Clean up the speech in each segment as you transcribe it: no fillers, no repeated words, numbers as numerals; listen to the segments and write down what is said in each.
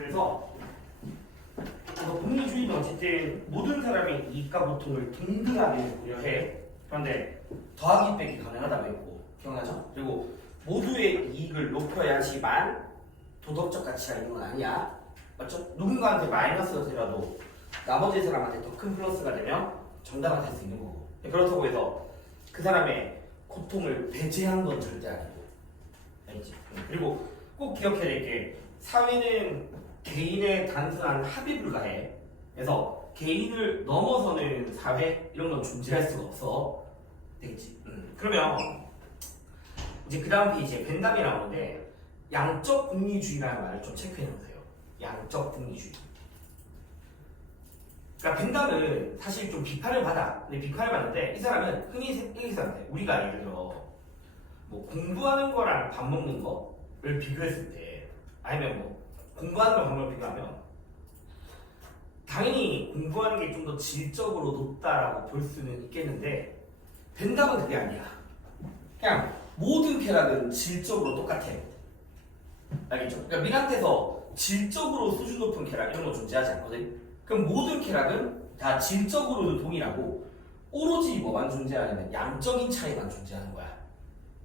그래서 공리주의는 어쨌든 모든 사람의 이익과 고통을 동등하게 고려해. 그런데 더하기 빼기 가능하다고 했고 기억나죠? 그리고 모두의 이익을 높여야지만 도덕적 가치가 있는 건 아니야. 맞죠? 누군가한테 마이너스가 되더라도 나머지 사람한테 더 큰 플러스가 되면 정당화 될 수 있는 거고. 그렇다고 해서 그 사람의 고통을 배제한 건 절대 아니고. 알겠지? 그리고 꼭 기억해야 될 게 사회는 개인의 단순한 합의 불가해. 그래서 개인을 넘어서는 사회 이런 건 존재할 수가 없어. 되겠지? 그러면 이제 그 다음 페이지에 벤담이 나오는데 양적 공리주의라는 말을 좀 체크해 놓으세요. 양적 공리주의. 그러니까 벤담은 사실 좀 비판을 받아. 근데 비판을 받는데 이 사람은 흔히 이렇게 생각해. 우리가 예를 들어 뭐 공부하는 거랑 밥 먹는 거를 비교했을 때 아니면 뭐 공부하는 거랑 밥 먹는 걸 비교하면 당연히 공부하는 게 좀 더 질적으로 높다라고 볼 수는 있겠는데 벤담은 그게 아니야. 그냥 모든 쾌락은 질적으로 똑같아. 알겠죠? 그러니까 민한테서 질적으로 수준 높은 쾌락 이런 거 존재하지 않거든. 그럼 모든 쾌락은 다 질적으로는 동일하고 오로지 뭐만 존재하냐면 양적인 차이만 존재하는 거야.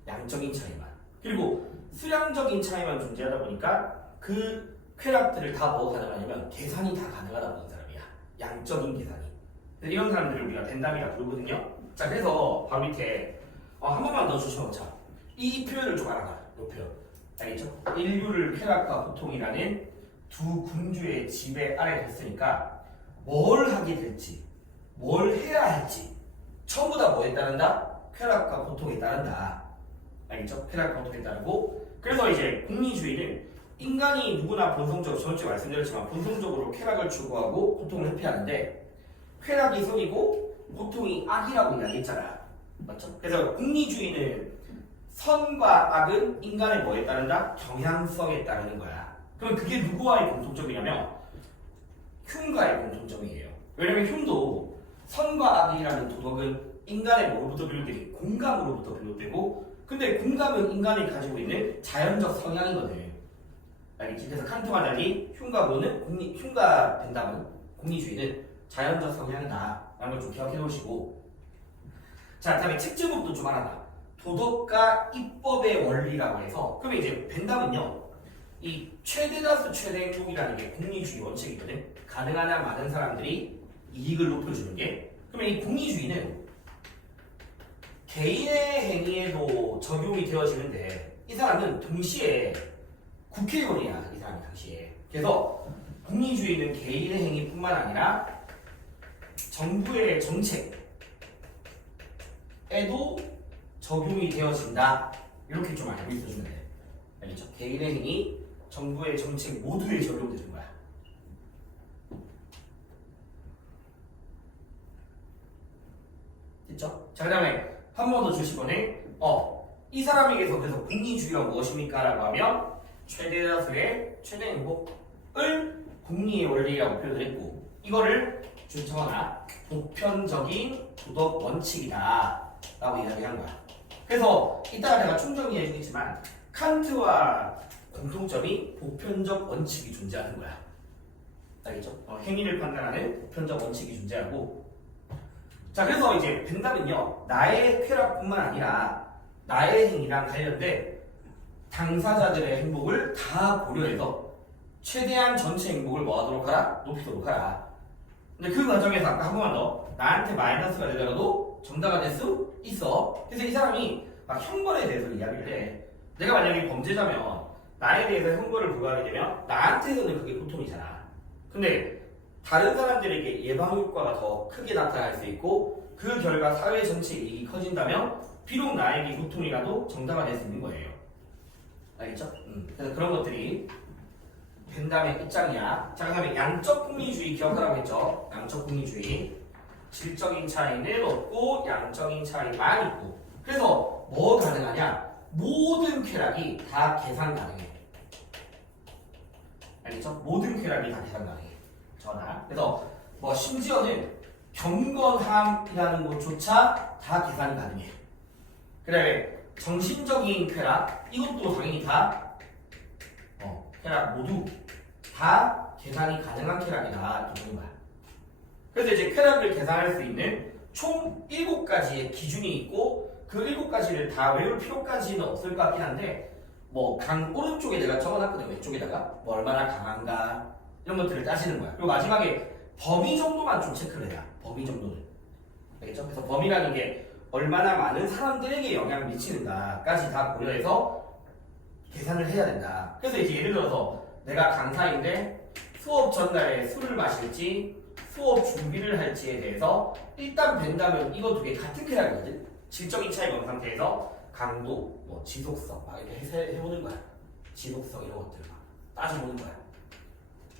양적인 차이만. 그리고 수량적인 차이만 존재하다 보니까 그 쾌락들을 다 뭐가 가능하냐면 계산이 다 가능하다 보는 사람이야. 양적인 계산이. 이런 사람들을 우리가 벤담이라고 부르거든요. 자, 그래서 바로 밑에 한 번만 더 주셔보자. 이 표현을 좀 알아봐. 이 표현. 알겠죠? 인류를 쾌락과 고통이라는 두 군주의 지배 아래 뒀으니까 뭘 하게 될지, 뭘 해야 할지 전부 다 뭐에 따른다? 쾌락과 고통에 따른다. 알겠죠? 쾌락과 고통에 따르고 그래서 이제 공리주의는 인간이 누구나 본성적으로 저번주에 말씀드렸지만 본성적으로 쾌락을 추구하고 고통을 회피하는데 쾌락이 선이고 고통이 악이라고 이야기했잖아. 맞죠? 그래서 공리주의는 선과 악은 인간의 뭐에 따른다? 경향성에 따르는 거야. 그럼 그게 누구와의 공통점이냐면 흉과의 공통점이에요. 왜냐면 흉도 선과 악이라는 도덕은 인간의 뭐로부터 비롯되니? 공감으로부터 비롯되고 근데 공감은 인간이 가지고 있는 자연적 성향이거든. 알겠지? 그래서 칸트와 달리 흉과 벤담은 공리주의는 자연적 성향이다 라는 걸 좀 기억해 놓으시고 자, 다음에 책 제목도 좀 알아봐. 도덕과 입법의 원리라고 해서 그러면 이제 벤담은요 이 최대다수 최대 행복이라는 게 공리주의 원칙이거든. 가능한 한 많은 사람들이 이익을 높여주는 게 그러면 이 공리주의는 개인의 행위에도 적용이 되어지는데 이 사람은 동시에 국회의원이야. 이 사람이 당시에. 그래서 공리주의는 개인의 행위뿐만 아니라 정부의 정책에도 적용이 되어진다. 이렇게 좀 알고 있어주면 돼. 알겠죠? 개인의 행위, 정부의 정책 모두에 적용되는 거야. 됐죠? 자, 그 다음에 한 번 더 주시고는 이 사람에게서 그래서 공리주의가 무엇입니까? 라고 하면 최대다수의 최대 행복을 공리의 원리라고 표현을 했고 이거를 준청하나 보편적인 도덕 원칙이다 라고 이야기한 거야. 그래서 이따가 내가 충정리해 주겠지만 칸트와 공통점이 보편적 원칙이 존재하는 거야. 알겠죠? 행위를 판단하는 보편적 원칙이 존재하고 자, 그래서 이제 벤담은요 나의 쾌락뿐만 아니라 나의 행위랑 관련된 당사자들의 행복을 다 고려해서 최대한 전체 행복을 뭐하도록 하라? 높이도록 하라. 근데 그 과정에서 아까 한 번만 더 나한테 마이너스가 되더라도 정당화될 수 있어. 그래서 이 사람이 막 형벌에 대해서 이야기를 해. 내가 만약에 범죄자면 나에 대해서 형벌을 부과하게 되면 나한테는 그게 고통이잖아. 근데 다른 사람들에게 예방 효과가 더 크게 나타날 수 있고 그 결과 사회 전체 이익이 커진다면 비록 나에게 고통이라도 정당화될 수 있는 거예요. 알겠죠? 그래서 그런 것들이 벤담의 입장이야. 자, 그 다음에 양적 공리주의 기억하라고 했죠. 양적 공리주의 질적인 차이는 없고 양적인 차이만 있고 그래서 뭐 가능하냐? 모든 쾌락이 다 계산 가능해. 알겠죠? 모든 쾌락이 다 계산 가능해. 전화. 그래서 뭐 심지어는 경건함이라는 것조차 다 계산이 가능해. 그 다음에 정신적인 쾌락 이것도 당연히 다 쾌락 모두 다 계산이 가능한 쾌락이다 이렇게 보는 거야. 그래서 이제 쾌락을 계산할 수 있는 총 7가지의 기준이 있고 그 7가지를 다 외울 필요까지는 없을 것 같긴 한데 뭐 오른쪽에 내가 적어놨거든. 왼쪽에다가 뭐 얼마나 강한가 이런 것들을 따지는 거야. 그리고 마지막에 범위 정도만 좀 체크를 해라. 범위 정도는. 알겠죠? 그래서 범위라는 게 얼마나 많은 사람들에게 영향을 미치는가까지 다 고려해서 계산을 해야 된다. 그래서 이제 예를 들어서 내가 강사인데 수업 전날에 술을 마실지 수업 준비를 할지에 대해서 일단 벤다면 이거 두 개 같은 쾌락이거든. 질적인 차이가 없는 상태에서 강도, 뭐 지속성 막 이렇게 해보는 거야. 지속성 이런 것들 막 따져보는 거야.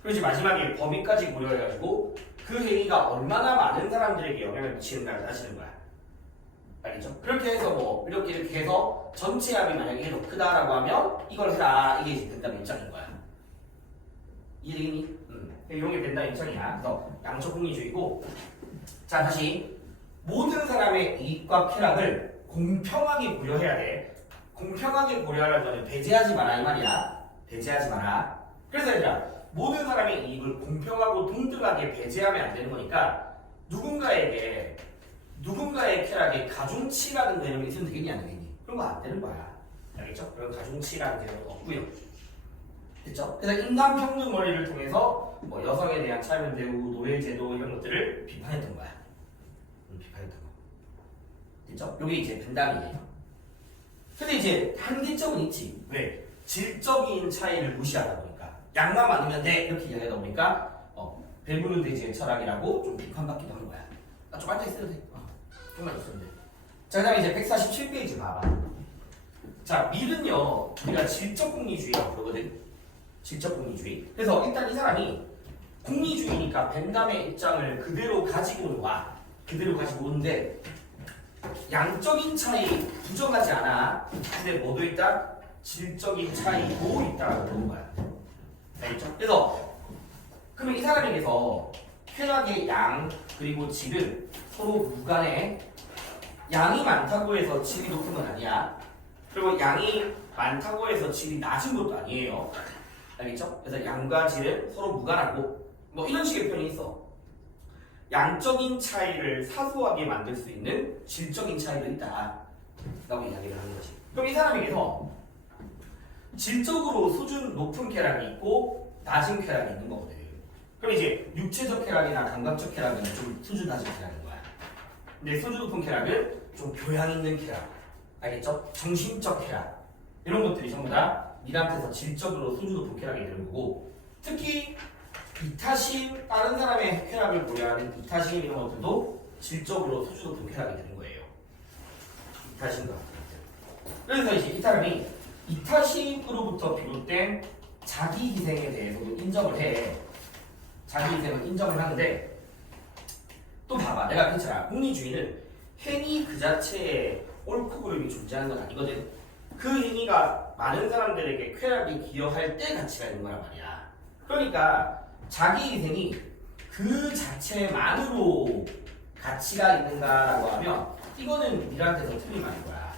그리고 이제 마지막에 범위까지 고려해가지고 그 행위가 얼마나 많은 사람들에게 영향을 미치는가를 따지는 거야. 알겠죠? 그렇게 해서 뭐 이렇게 해서 전체 합이 만약에 더 크다라고 하면 이걸 해라 이게 이제 벤담 입장인 거야. 이해되니? 이런 게 벤담 입장이야. 그래서 양적 공리주의고. 자 다시 모든 사람의 이익과 쾌락을 공평하게 고려해야 돼. 공평하게 고려하려는 거는 배제하지 마라 이 말이야. 배제하지 마라. 그래서 얘들아 모든 사람의 이익을 공평하고 동등하게 배제하면 안 되는 거니까 누군가의 쾌락에 가중치라는 개념이 있으면 되겠니 안 되겠니? 그런 거 안 되는 거야. 알겠죠? 그런 가중치라는 개념은 없고요. 됐죠? 그래서 인간평등 원리를 통해서 뭐 여성에 대한 차별 대우, 노예제도 이런 것들을 비판했던 거야. 비판했던 거. 됐죠? 요게 이제 벤담이에요. 근데 이제 한계점은 있지. 왜? 질적인 차이를 무시하다 보니까 양만 많으면 돼 이렇게 이야기하다 보니까 배부른 돼지의 철학이라고 좀 비판받기도 한 거야. 좀 앉아있어도 돼. 조금만 있어도 돼. 자, 그 다음에 이제 147페이지 봐봐. 자, 밀은요, 우리가 질적공리주의라고 부르거든. 질적공리주의. 그래서 일단 이 사람이 공리주의니까 벤담의 입장을 그대로 가지고 와. 그대로 가지고 오는데, 양적인 차이 부정하지 않아. 근데 뭐도 있다? 질적인 차이도 있다라고 보는 거야. 알겠죠? 그래서, 그러면 이 사람에게서 쾌락의 양, 그리고 질은 서로 무관해. 양이 많다고 해서 질이 높은 건 아니야. 그리고 양이 많다고 해서 질이 낮은 것도 아니에요. 알겠죠? 그래서 양과 질은 서로 무관하고 뭐 이런 식의 표현이 있어. 양적인 차이를 사소하게 만들 수 있는 질적인 차이도 있다 라고 이야기를 하는 거지. 그럼 이 사람에게서 질적으로 수준 높은 쾌락이 있고 낮은 쾌락이 있는 거거든. 그럼 이제 육체적 쾌락이나 감각적 쾌락은 좀 수준 낮은 쾌락인 거야. 근데 수준 높은 쾌락은 좀 교양 있는 쾌락, 알겠죠? 정신적 쾌락 이런 것들이 전부 다 니한테서 질적으로 수준 높은 쾌락이 되는 거고, 특히 이타심, 다른 사람의 쾌락을 고려하는 이타심 이런 것들도 질적으로 수준 높은 쾌락이 되는 거예요. 이타심과 같은 것들. 그래서 이제 이 사람이 이타심으로부터 비롯된 자기 희생에 대해서도 인정을 해. 자기 희생은 인정을 하는데 또 봐봐. 내가 그랬잖아. 공리주의는 행위 그 자체에 옳고 그름이 존재하는 건 아니거든. 그 행위가 많은 사람들에게 쾌락이 기여할 때 가치가 있는 거란 말이야. 그러니까 자기 희생이 그 자체만으로 가치가 있는가라고 하면 이거는 니한테서 틀린 말인 거야.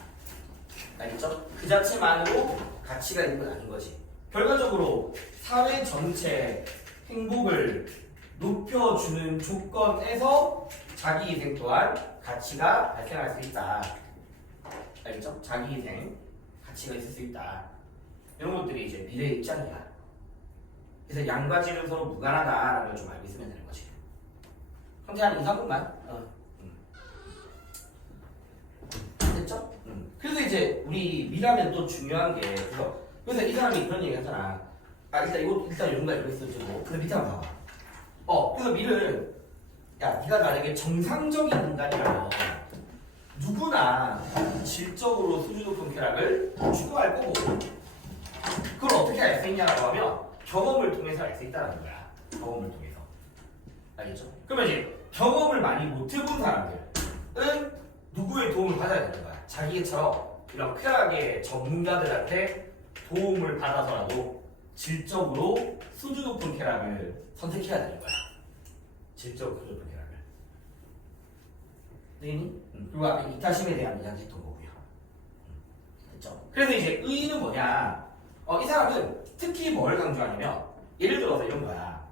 알겠죠? 그 자체만으로 가치가 있는 건 아닌 거지. 결과적으로 사회 전체 행복을 높여주는 조건에서 자기 희생 또한 가치가 발생할 수 있다. 알겠죠? 자기 희생 가치가 있을 수 있다. 이런 것들이 이제 미래의 입장이야. 그래서 양과 질은 서로 무관하다라는 걸 좀 알고 있으면 되는 거지. 형태 한 2, 3분만. 됐죠? 그래서 이제 우리 미라면 또 중요한 게 그래서 이 사람이 그런 얘기 하잖아. 일단 이런 거 알고 있었죠. 근데 밑에 한번 봐봐. 그래서 밀은 야, 네가 만약에 정상적인 인간이라면 누구나 질적으로 수준 높은 쾌락을 추구할 거고, 그걸 어떻게 알 수 있냐고 하면 경험을 통해서 알 수 있다는 거야. 경험을 통해서. 알겠죠? 그러면 이제 경험을 많이 못 해본 사람들은 누구의 도움을 받아야 되는 거야. 자기처럼 이런 쾌락의 전문가들한테 도움을 받아서라도 질적으로 수준 높은 쾌락을 선택해야 되는 거야. 질적으로 수준 높은 쾌락을. 되니? 그리고 아까 이타심에 대한 이야기 했던 거고요. 됐죠? 그래서 이제 의의는 뭐냐? 이 사람은 특히 뭘 강조하냐면 예를 들어서 이런 거야.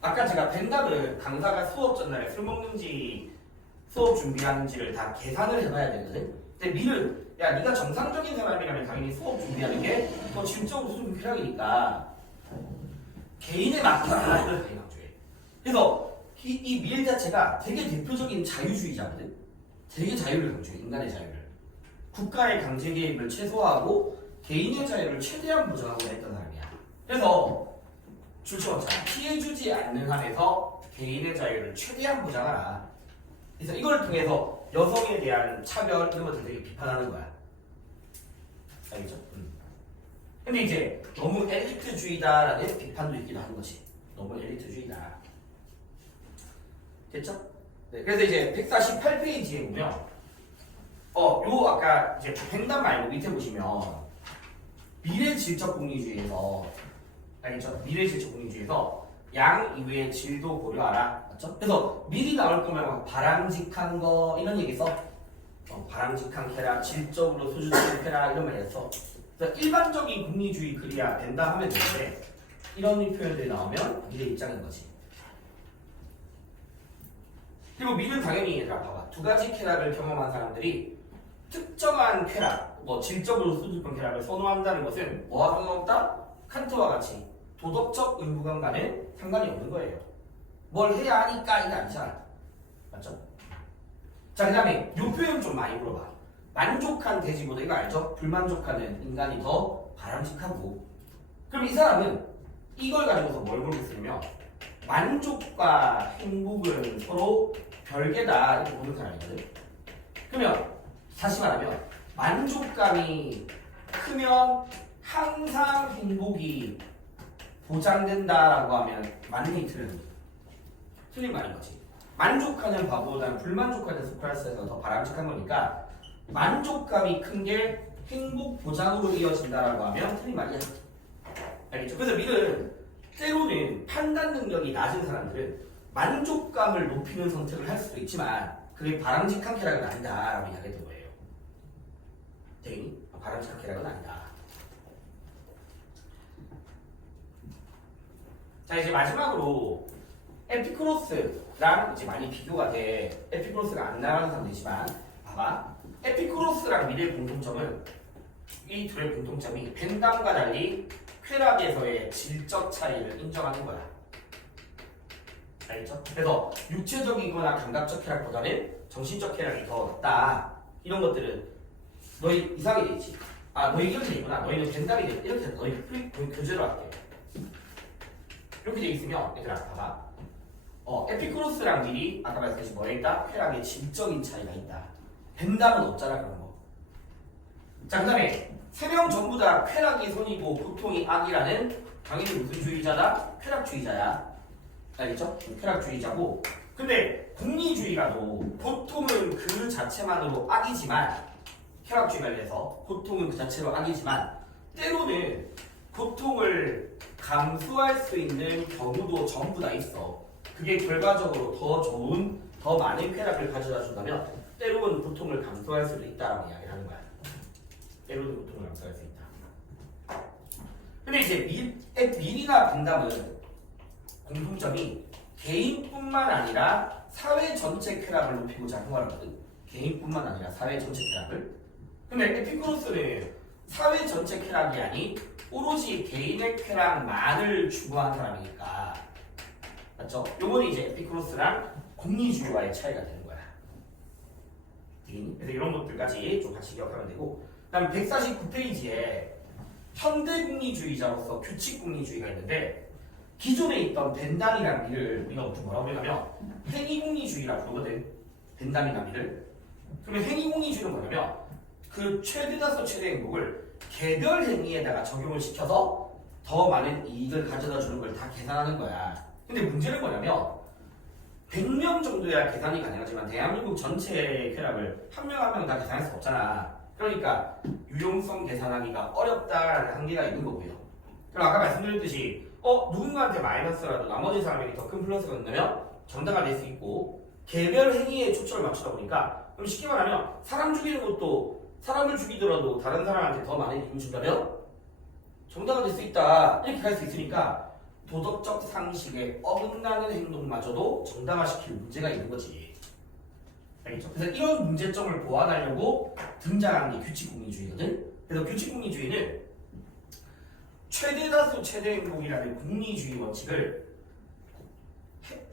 아까 제가 벤답은 강사가 수업 전날에 술 먹는지 수업 준비하는지를 다 계산을 해봐야 되거든. 근데 미를 야 네가 정상적인 사람이라면 당연히 수업 준비하는 게 더 질적으로 수준 필요하니까 개인에 맡겨라 이걸 되게 강조해. 그래서 이 밀 자체가 되게 대표적인 자유주의자거든. 되게 자유를 강조해. 인간의 자유를. 국가의 강제 개입을 최소화하고 개인의 자유를 최대한 보장하고 했던 사람이야. 그래서 줄쳐먹잖아. 피해주지 않는 한에서 개인의 자유를 최대한 보장하라. 그래서 이걸 통해서 여성에 대한 차별 이런 것들 되게 비판하는 거야. 알겠죠? 근데 이제 너무 엘리트주의다라는 비판도 있기도 하는 거지. 너무 엘리트주의다. 됐죠? 네, 그래서 이제 148페이지에 보면 요 아까 이제 횡단 말고 밑에 보시면 미래질적 공리주의에서 알겠죠? 미래질적 공리주의에서 양 이외의 질도 고려하라. 맞죠? 그래서 미리 나올 거면 바람직한 거 이런 얘기 써. 바람직한 쾌락, 질적으로 수준적인 쾌락 이런 말 했어. 일반적인 공리주의 그래야 된다 하면 되는데 이런 표현들이 나오면 미래 입장인 거지. 그리고 미는 당연히 얘들아 봐봐. 두 가지 쾌락을 경험한 사람들이 특정한 쾌락, 뭐 질적으로 수준높은 쾌락을 선호한다는 것은 뭐와 상관없다? 칸트와 같이 도덕적 의무감과는 상관이 없는 거예요. 뭘 해야 하니까 이게 아니잖아. 맞죠? 자, 그 다음에 요 표현 좀 많이 물어봐. 만족한 돼지보다 이거 알죠? 불만족하는 인간이 더 바람직하고. 그럼 이 사람은 이걸 가지고서 뭘 모르겠으면 만족과 행복은 서로 별개다 이렇게 보는 사람이거든. 그러면 다시 말하면 만족감이 크면 항상 행복이 보장된다라고 하면 맞는 이 틀린 말인 거지. 만족하는 바보보다는 불만족하는 소크라테스가 더 바람직한 거니까 만족감이 큰 게 행복 보장으로 이어진다라고 하면 틀린 말이야. 알겠죠? 그래서 미는 때로는 판단 능력이 낮은 사람들은 만족감을 높이는 선택을 할 수도 있지만 그게 바람직한 쾌락은 아니다라고 이야기했던 거예요. 대인이 바람직한 쾌락은 아니다. 자, 이제 마지막으로 에피쿠로스랑 이제 많이 비교가 돼. 에피쿠로스가 안 나가는 사람들이지만 봐봐. 에피쿠로스랑 미래의 공통점은 이 둘의 공통점이 벤담과 달리 쾌락에서의 질적 차이를 인정하는 거야. 알겠죠? 그래서 육체적이거나 감각적 쾌락보다는 정신적 쾌락이 더 낫다. 이런 것들은 너희 이상하게 돼 있지. 아, 너희 이렇게 돼 있구나. 너희는 벤담이 돼. 이렇게 너희 교재로 할게. 이렇게 돼 있으면 얘들아 봐봐. 에피쿠로스랑 밀이 아까 말씀드린 뭐에 있다? 쾌락의 질적인 차이가 있다. 벤담은 없잖아 그런 거. 자, 그 다음에 세 명 전부 다 쾌락이 선이고 고통이 악이라는 당연히 무슨 주의자다? 쾌락주의자야. 알겠죠? 쾌락주의자고. 근데 공리주의가도 고통은 그 자체만으로 악이지만 쾌락주의가 이래서 고통은 그 자체로 악이지만 때로는 고통을 감수할 수 있는 경우도 전부 다 있어. 그게 결과적으로 더 좋은, 더 많은 쾌락을 가져다 준다면 때로는 고통을 감수할 수도 있다라고 이야기를 하는 거야. 때로는 고통을 감수할 수 있다. 근데 이제 밀이나 벤담은 공통점이 개인뿐만 아니라 사회 전체 쾌락을 높이고자 하는 거라거든. 개인뿐만 아니라 사회 전체 쾌락을. 근데 에피쿠로스는 사회 전체 쾌락이 아닌 오로지 개인의 쾌락만을 추구한 사람이니까. 맞죠? 요건 이제 에피쿠로스랑 공리주의와의 차이가 되는 거야. 그래서 이런 것들까지 좀 같이 기억하면 되고. 그다음 149페이지에 현대공리주의자로서 규칙공리주의가 있는데 기존에 있던 벤담이랑 밀을 우리가 보통 뭐라고 하냐면 행위공리주의라고 부르거든. 벤담이나 밀을. 그러면 행위공리주의는 뭐냐면 그 최대다수 최대 행복을 개별 행위에다가 적용을 시켜서 더 많은 이익을 가져다 주는 걸 다 계산하는 거야. 근데 문제는 뭐냐면 100명 정도야 계산이 가능하지만 대한민국 전체의 쾌락을 한 명 한 명 다 계산할 수 없잖아. 그러니까 유용성 계산하기가 어렵다라는 한계가 있는 거고요. 그럼 아까 말씀드렸듯이 누군가한테 마이너스라도 나머지 사람에게 더 큰 플러스가 된다면 정당화 될 수 있고 개별 행위에 초점을 맞추다 보니까 그럼 쉽게 말하면 사람 죽이는 것도 사람을 죽이더라도 다른 사람한테 더 많은 이익을 준다면 정당화 될 수 있다 이렇게 갈 수 있으니까 도덕적 상식에 어긋나는 행동마저도 정당화시킬 문제가 있는 거지. 알겠죠? 그래서 이런 문제점을 보완하려고 등장한 게 규칙공리주의거든. 그래서 규칙공리주의는 최대다수 최대행복이라는 공리주의 원칙을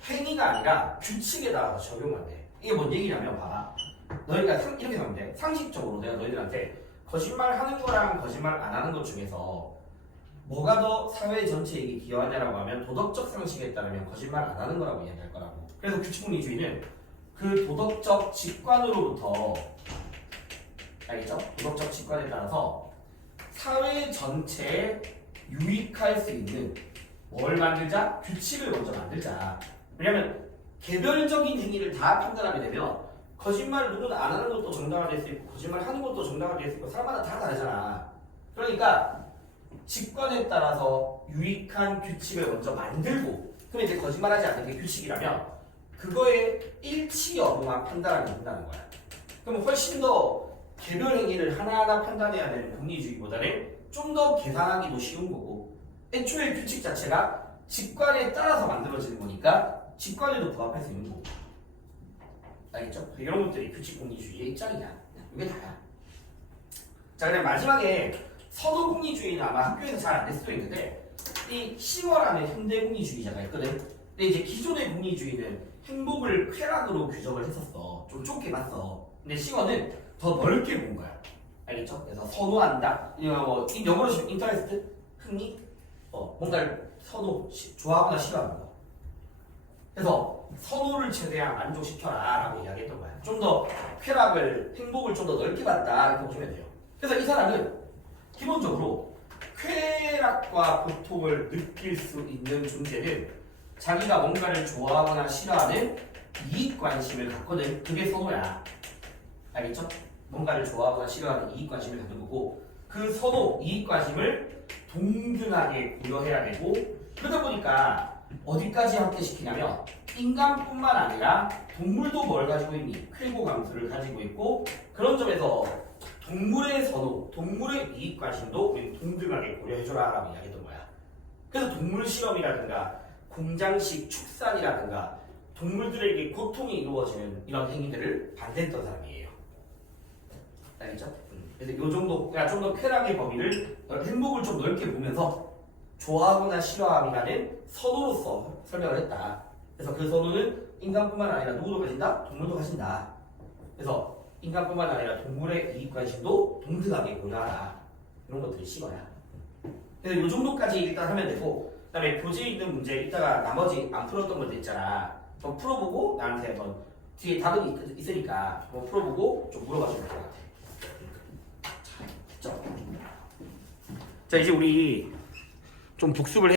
행위가 아니라 규칙에 따라서 적용한대. 이게 뭔 얘기냐면 봐봐. 너희가 이렇게 생각하면 돼. 상식적으로 내가 너희들한테 거짓말 하는 거랑 거짓말 안 하는 것 중에서 뭐가 더 사회 전체에게 기여하냐라고 하면 도덕적 상식에 따르면 거짓말 안 하는 거라고 이야기할 거라고. 그래서 규칙공리주의는 그 도덕적 직관으로부터, 알겠죠? 도덕적 직관에 따라서 사회 전체에 유익할 수 있는 뭘 만들자? 규칙을 먼저 만들자. 왜냐면 개별적인 행위를 다 판단하게 되면 거짓말을 누구나 안 하는 것도 정당화될 수 있고 거짓말 하는 것도 정당화될 수 있고 사람마다 다 다르잖아. 그러니까 직관에 따라서 유익한 규칙을 먼저 만들고, 그럼 이제 거짓말하지 않는 게 규칙이라면 그거의 일치 여부만 판단하면 된다는 거야. 그럼 훨씬 더 개별 행위를 하나하나 판단해야 되는 공리주의보다는 좀 더 계산하기도 쉬운 거고, 애초에 규칙 자체가 직관에 따라서 만들어지는 거니까 직관에도 부합할 수 있는 거고. 알겠죠? 이런 것들이 규칙 공리주의의 입장이야. 이게 다야. 자, 그냥 마지막에 서도 공리주의는 아마 학교에서 잘 안 될 수도 있는데, 이 싱어라는 현대 공리주의자가 있거든. 근데 이제 기존의 공리주의는 행복을 쾌락으로 규정을 했었어. 좀 좁게 봤어. 근데 싱어는 더 넓게 본 거야. 알겠죠? 그래서 선호한다. 영어로 치면 인터레스트, 흥미, 뭔가를 좋아하거나 싫어하는 거. 그래서 선호를 최대한 만족시켜라라고 이야기했던 거야. 좀 더 쾌락을, 행복을 좀 더 넓게 봤다 이렇게 보시면 돼요. 그래서 이 사람은 기본적으로 쾌락과 고통을 느낄 수 있는 존재는 자기가 뭔가를 좋아하거나 싫어하는 이익관심을 갖거든. 그게 선호야. 알겠죠? 뭔가를 좋아하거나 싫어하는 이익관심을 갖는 거고, 그 선호, 이익관심을 동등하게 고려해야 되고, 그러다 보니까 어디까지 확대시키냐면 인간뿐만 아니라 동물도 뭘 가지고 있니? 쾌고감수를 가지고 있고, 그런 점에서 동물의 선호, 동물의 이익관심도 우리 동등하게 고려해줘라 라고 이야기했던 거야. 그래서 동물 실험이라든가 공장식 축산이라든가 동물들에게 고통이 이루어지는 이런 행위들을 반대했던 사람이에요. 알겠죠? 그래서 요 정도, 그러니까 좀 더 쾌락의 범위를, 행복을 좀 넓게 보면서 좋아하거나 싫어함이라는 선호로서 설명을 했다. 그래서 그 선호는 인간뿐만 아니라 누구도 가진다? 동물도 가진다. 그래서 인간뿐만 아니라 동물의 이익관심도 동등하게 고려하라. 이런 것들이 식어야. 그래서 요 정도까지 일단 하면 되고, 그 다음에 교재에 있는 문제 이따가 나머지 안 풀었던 것들 있잖아. 좀 풀어보고 나한테 한번 뒤에 답은 있으니까 한번 풀어보고 좀 물어봐 주면 될 것 같아. 자, 이제 우리 좀 복습을 해.